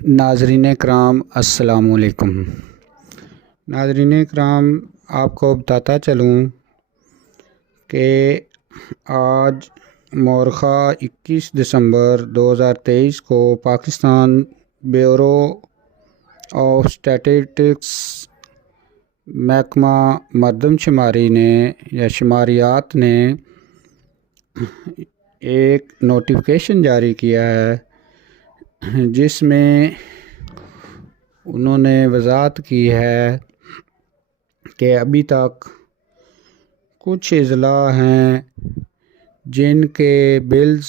ناظرین کرام السلام علیکم۔ ناظرین کرام، آپ کو بتاتا چلوں کہ آج مورخہ 21 دسمبر 2023 کو پاکستان بیورو آف اسٹیٹسٹکس محکمہ مردم شماری نے یا شماریات نے ایک نوٹیفیکیشن جاری کیا ہے، جس میں انہوں نے وضاحت کی ہے کہ ابھی تک کچھ اضلاع ہیں جن کے بلز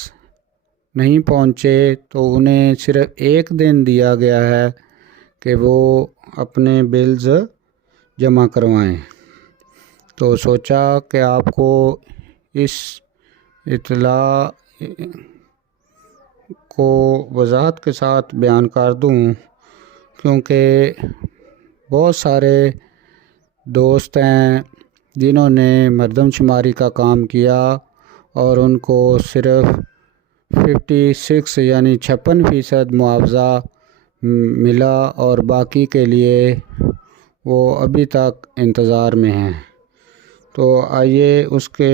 نہیں پہنچے، تو انہیں صرف ایک دن دیا گیا ہے کہ وہ اپنے بلز جمع کروائیں۔ تو سوچا کہ آپ کو اس اطلاع کو وضاحت کے ساتھ بیان کر دوں، کیونکہ بہت سارے دوست ہیں جنہوں نے مردم شماری کا کام کیا اور ان کو صرف 56 یعنی 56% معاوضہ ملا اور باقی کے لیے وہ ابھی تک انتظار میں ہیں۔ تو آئیے اس کے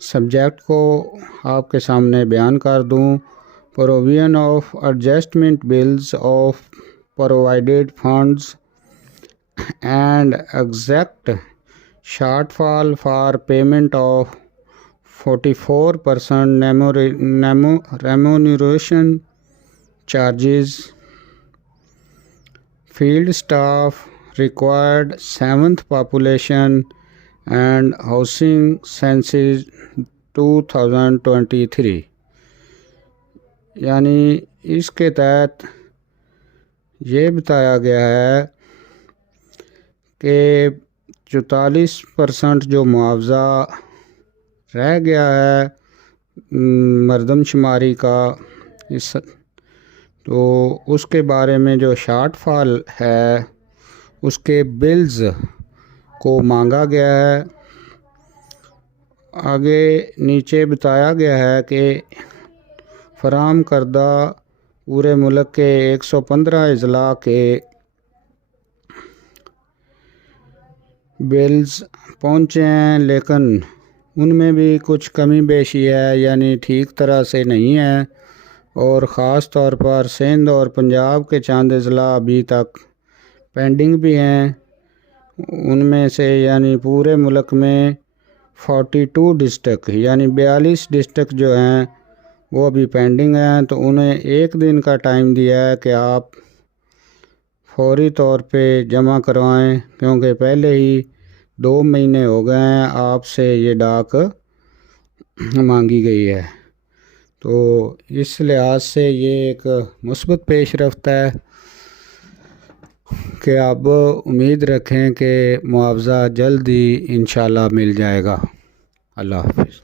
سبجیکٹ کو آپ کے سامنے بیان کر دوں۔ Provision of adjustment bills of provided funds and exact short fall for payment of 44% remuneration charges field staff required 7th population and housing census 2023، یعنی اس کے تحت یہ بتایا گیا ہے کہ 44% جو معاوضہ رہ گیا ہے مردم شماری کا، تو اس کے بارے میں جو شارٹ فال ہے اس کے بلز کو مانگا گیا ہے۔ آگے نیچے بتایا گیا ہے کہ فراہم کردہ پورے ملک کے 115 اضلاع کے بلز پہنچے ہیں، لیکن ان میں بھی کچھ کمی بیشی ہے، یعنی ٹھیک طرح سے نہیں ہے، اور خاص طور پر سندھ اور پنجاب کے چند اضلاع ابھی تک پینڈنگ بھی ہیں۔ ان میں سے یعنی پورے ملک میں 42 ڈسٹرکٹ یعنی 42 ڈسٹرکٹ جو ہیں وہ ابھی پینڈنگ ہیں، تو انہیں ایک دن کا ٹائم دیا ہے کہ آپ فوری طور پہ جمع کروائیں، کیونکہ پہلے ہی 2 مہینے ہو گئے ہیں آپ سے یہ ڈاک مانگی گئی ہے۔ تو اس لحاظ سے یہ ایک مثبت پیش رفت ہے کہ اب امید رکھیں کہ معاوضہ جلد ہی انشاءاللہ مل جائے گا۔ اللہ حافظ۔